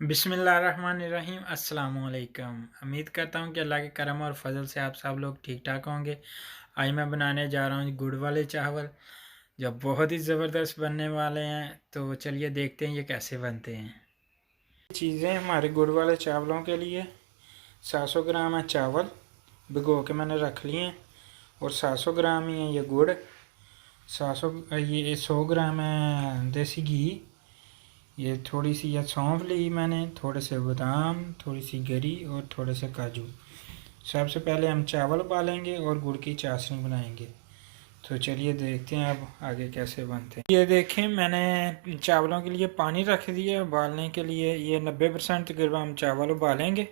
बिस्मिल्लाहिर्रहमानिर्रहीम अस्सलाम वालेकुम। उम्मीद करता हूँ कि अल्लाह के करम और फजल से आप सब लोग ठीक ठाक होंगे। आज मैं बनाने जा रहा हूँ गुड़ वाले चावल, जो बहुत ही ज़बरदस्त बनने वाले हैं। तो चलिए देखते हैं ये कैसे बनते हैं। चीज़ें हमारे गुड़ वाले चावलों के लिए 700 ग्राम है चावल, भिगो के मैंने रख लिए हैं। और 700 ग्राम ही है ये गुड़। 700 ये 100 ग्राम है देसी घी। ये थोड़ी सी ये सौंफ ली मैंने, थोड़े से बादाम, थोड़ी सी गरी और थोड़े से काजू। सबसे पहले हम चावल उबालेंगे और गुड़ की चाशनी बनाएंगे। तो चलिए देखते हैं अब आगे कैसे बनते हैं। ये देखें, मैंने चावलों के लिए पानी रख दिया उबालने के लिए। ये 90% तकरीबन हम चावल उबालेंगे।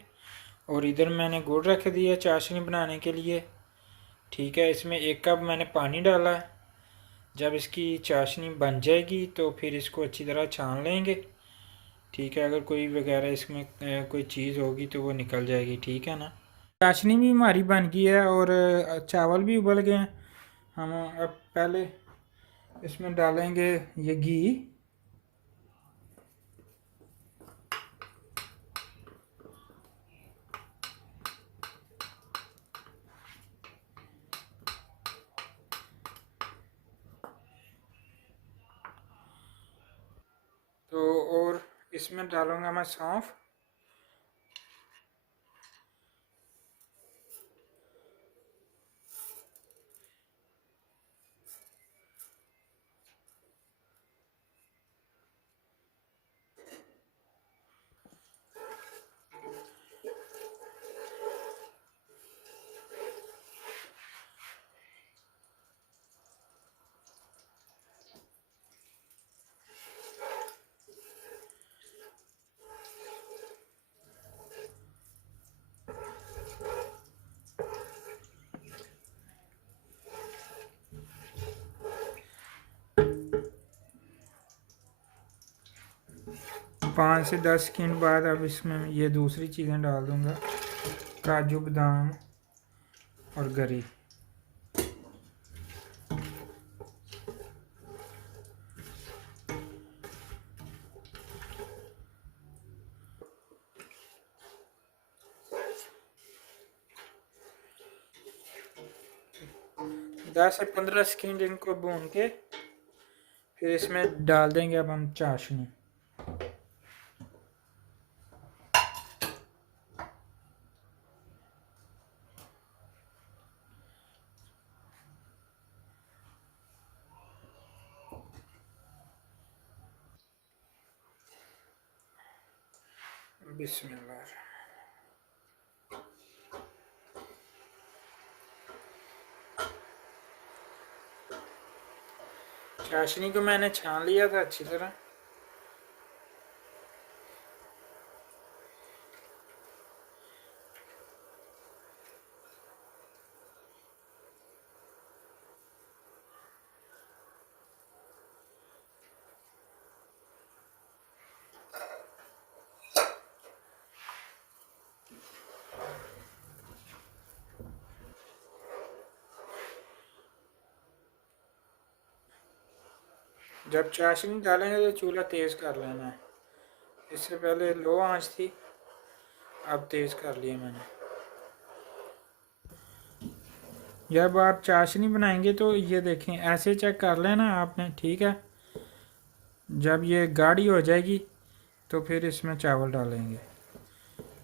और इधर मैंने गुड़ रख दिया चाशनी बनाने के लिए। ठीक है, इसमें 1 कप मैंने पानी डाला है। जब इसकी चाशनी बन जाएगी तो फिर इसको अच्छी तरह छान लेंगे। ठीक है, अगर कोई वगैरह इसमें कोई चीज़ होगी तो वो निकल जाएगी। ठीक है ना। चाशनी भी हमारी बन गई है और चावल भी उबल गए हैं। हम अब पहले इसमें डालेंगे ये घी। तो और इसमें डालूंगा मैं सौंफ। पाँच से 10 सेकंड बाद अब इसमें ये दूसरी चीज़ें डाल दूंगा, काजू बादाम और गरी। दस से 15 सेकंड इनको भून के फिर इसमें डाल देंगे अब हम चाशनी। बिस्मिल्लाह। चाशनी को मैंने छान लिया था अच्छी तरह। जब चाशनी डालेंगे तो चूल्हा तेज़ कर लेना है। इससे पहले लो आंच थी, अब तेज़ कर लिया मैंने। जब आप चाशनी बनाएंगे तो ये देखें, ऐसे चेक कर लेना आपने। ठीक है, जब ये गाढ़ी हो जाएगी तो फिर इसमें चावल डालेंगे।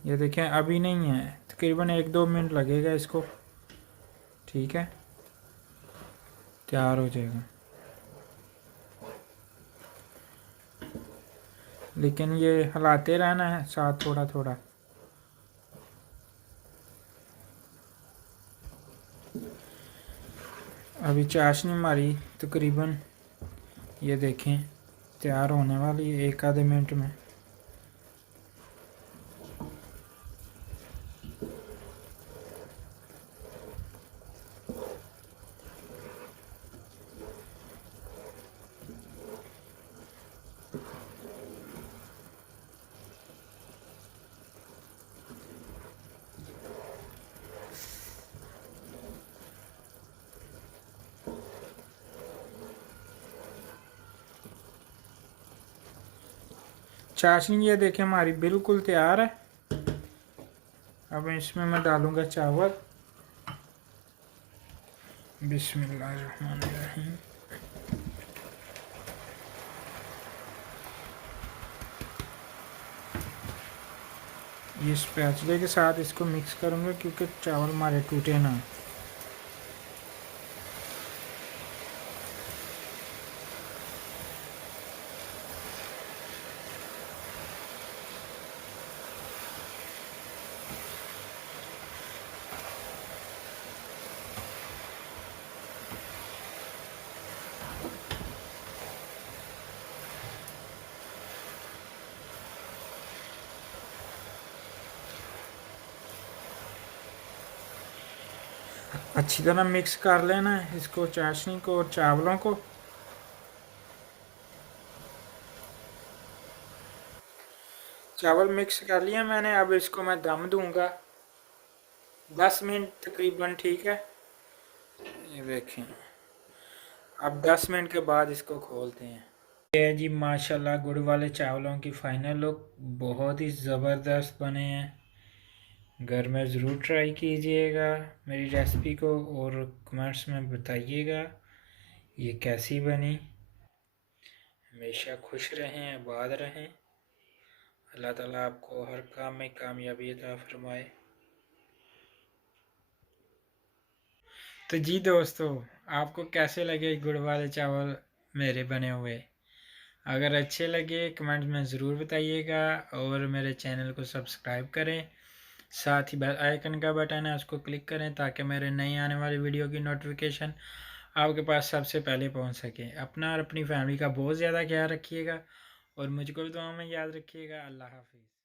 ये देखें अभी नहीं है, तकरीबन 1-2 मिनट लगेगा इसको। ठीक है, तैयार हो जाएगा। लेकिन ये हिलाते रहना है साथ थोड़ा थोड़ा। अभी चाशनी हमारी तकरीबन ये देखें तैयार होने वाली है 1 आधे मिनट में। चाशनी ये देखिए हमारी बिल्कुल तैयार है। अब इसमें मैं डालूंगा चावल। बिस्मिल्लाहिर्रहमानिर्रहीम। ये स्पैचुले के साथ इसको मिक्स करूंगा क्योंकि चावल हमारे टूटे ना। अच्छी तरह मिक्स कर लेना है इसको, चाशनी को और चावलों को। चावल मिक्स कर लिया मैंने। अब इसको मैं दम दूंगा 10 मिनट तकरीबन, ठीक है। ये देखें, अब 10 मिनट के बाद इसको खोलते हैं। ये है जी माशाल्लाह गुड़ वाले चावलों की फाइनल लुक। बहुत ही ज़बरदस्त बने हैं। घर में ज़रूर ट्राई कीजिएगा मेरी रेसिपी को और कमेंट्स में बताइएगा ये कैसी बनी। हमेशा खुश रहें, आबाद रहें। अल्लाह ताला आपको हर काम में कामयाबी अता फरमाए। तो जी दोस्तों, आपको कैसे लगे गुड़ वाले चावल मेरे बने हुए? अगर अच्छे लगे कमेंट में ज़रूर बताइएगा और मेरे चैनल को सब्सक्राइब करें। साथ ही बेल आइकन का बटन है उसको क्लिक करें ताकि मेरे नई आने वाली वीडियो की नोटिफिकेशन आपके पास सबसे पहले पहुंच सके। अपना और अपनी फैमिली का बहुत ज़्यादा ख्याल रखिएगा और मुझको भी दुआ में याद रखिएगा। अल्लाह हाफिज़।